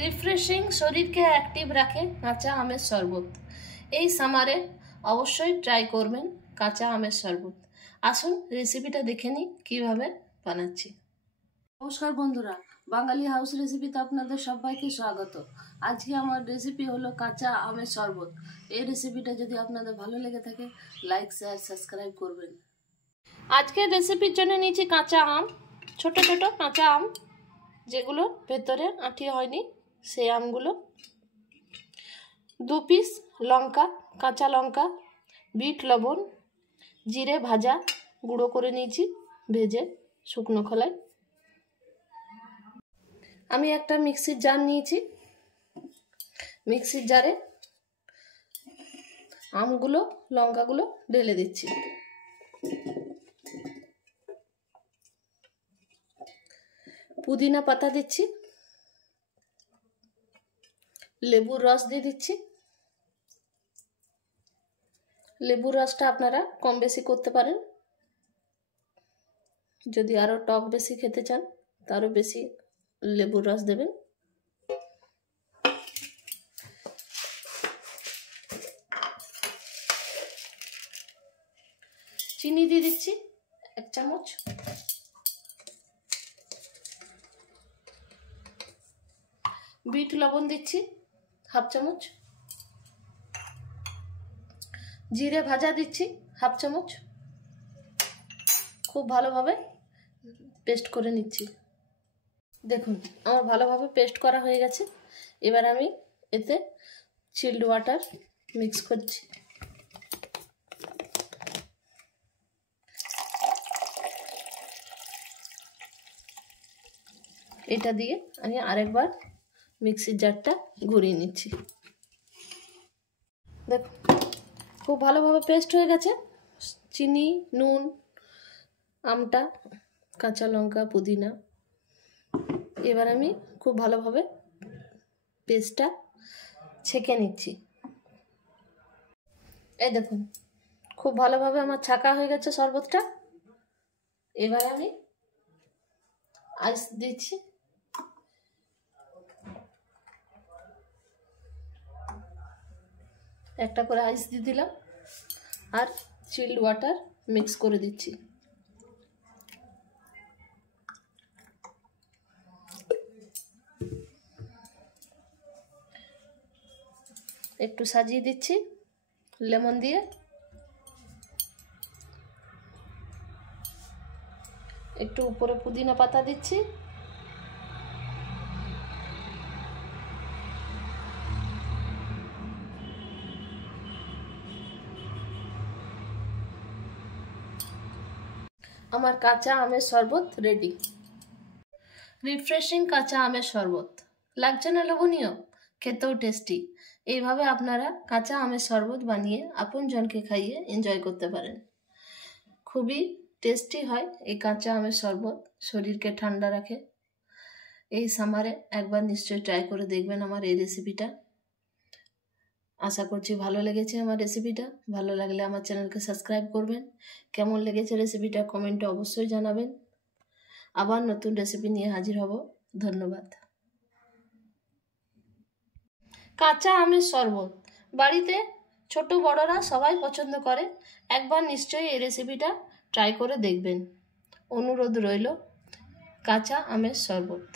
Refreshing শরীরকে active রাখে কাঁচা আমের শরবত। এই সামারে অবশ্যই ট্রাই করবেন কাঁচা আমের শরবত। আসুন রেসিপিটা দেখে নিই কীভাবে বানাচ্ছি। নমস্কার বন্ধুরা, বাঙালি হাউস রেসিপিতে আপনাদের সবাইকে স্বাগত। আজকে আমার রেসিপি হলো কাঁচা আমের শরবত। এই রেসিপিটা যদি আপনাদের ভালো লেগে থাকে লাইক শেয়ার সাবস্ক্রাইব করবেন। আজকের রেসিপির জন্য নিয়েছি কাঁচা আম, ছোট ছোট কাঁচা আম, যেগুলো ভেতরে আঁটি হয়নি সেই আমগুলো। 2 পিস লঙ্কা, কাঁচা লঙ্কা, বিট লবণ, জিরে ভাজা গুঁড়ো করে নিয়েছি ভেজে শুকনো খোলায়। আমি একটা মিক্সির জার নিয়েছি, মিক্সির জারে আমগুলো লঙ্কাগুলো ঢেলে দিচ্ছি। পুদিনা পাতা দিচ্ছি, লেবুর রস দিয়ে দিচ্ছি। লেবুর রসটা আপনারা কম বেশি করতে পারেন, যদি আরও টক বেশি খেতে চান তারও বেশি লেবুর রস দেবেন। চিনি দিয়ে দিচ্ছি 1 চামচ, বিট লবণ দিচ্ছি 1/2 চামচ, জিরে ভাজা দিচ্ছি 1/2 চামচ। খুব ভালোভাবে পেস্ট করে নিচ্ছি। দেখুন আমার ভালোভাবে পেস্ট করা হয়ে গেছে। এবার আমি এতে চিল্ড ওয়াটার মিক্স করছি। এটা দিয়ে আমি আরেকবার মিক্সির জারটা ঘুরিয়ে নিচ্ছি। দেখুন খুব ভালোভাবে পেস্ট হয়ে গেছে। চিনি, নুন, আমটা, কাঁচা লঙ্কা, পুদিনা। এবার আমি খুব ভালোভাবে পেস্টটা ছেঁকে নিচ্ছি। এই দেখুন খুব ভালোভাবে আমার ছাঁকা হয়ে গেছে শরবতটা। এবার আমি আইস দিচ্ছি। একটা করে আইস দিয়ে দিলাম আর চিল্ড ওয়াটার মিক্স করে দিচ্ছি। একটু সাজিয়ে দিচ্ছি লেমন দিয়ে। একটু উপরে পুদিনা পাতা দিচ্ছি। আমার কাঁচা আমের শরবত রেডি। রিফ্রেশিং কাঁচা আমের শরবত, লাগছে না লোভনীয়, খেতেও টেস্টি। এইভাবে আপনারা কাঁচা আমের শরবত বানিয়ে আপনজনকে খাইয়ে এনজয় করতে পারেন। খুবই টেস্টি হয় এই কাঁচা আমের শরবত, শরীরকে ঠান্ডা রাখে। এই সামারে একবার নিশ্চয়ই ট্রাই করে দেখবেন আমার এই রেসিপিটা। আশা করছি ভালো লেগেছে আমার রেসিপিটা। ভালো লাগলে আমার চ্যানেলকে সাবস্ক্রাইব করবেন। কেমন লেগেছে রেসিপিটা কমেন্টে অবশ্যই জানাবেন। আবার নতুন রেসিপি নিয়ে হাজির হব। ধন্যবাদ। কাঁচা আমের শরবত বাড়িতে ছোট বড়রা সবাই পছন্দ করে। একবার নিশ্চয়ই এই রেসিপিটা ট্রাই করে দেখবেন। অনুরোধ রইল কাঁচা আমের শরবত।